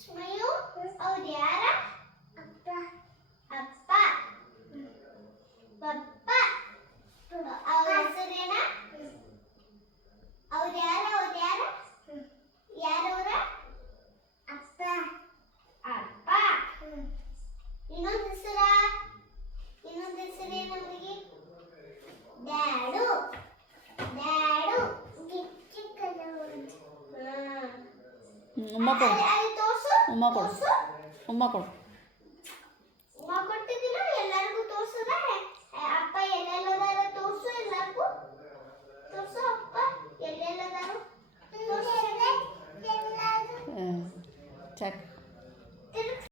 ಸ್ಮಯು ಅವ್ರು ಯಾರ? ಅಪ್ಪ ಅಪ್ಪ ಪಪ್ಪ ಅವ್ರ ಹೆಸರೇನ? ಅವ್ರು ಯಾರ? ಯಾರವ್ರ? ಅಪ್ಪ ಅಪ್ಪ. ಇನ್ನೊಂದು ಹೆಸರೇನು ಅವ್ರಿಗೆ? Dad dad. ಉಮ್ಮ ಕೊಡು, ಅಲ್ಲಿ ತೋರ್ಸು. ಉಮ್ಮ ಕೊಡು, ಉಮ್ಮ ಕೊಡು. ಉಮ್ಮ ಕೊಟ್ಟಿದ್ದಿಲ್ಲ, ಎಲ್ಲರಿಗೂ ತೋರ್ಸದ. ಅಪ್ಪ ಎಲ್ಲೆಲ್ಲದಾರ ತೋರ್ಸು, ಎಲ್ಲರಿಗೂ ತೋರ್ಸು. ಅಪ್ಪ ಎಲ್ಲೆಲ್ಲದಾರು ತೋರ್ಸು. ಚೆಕ್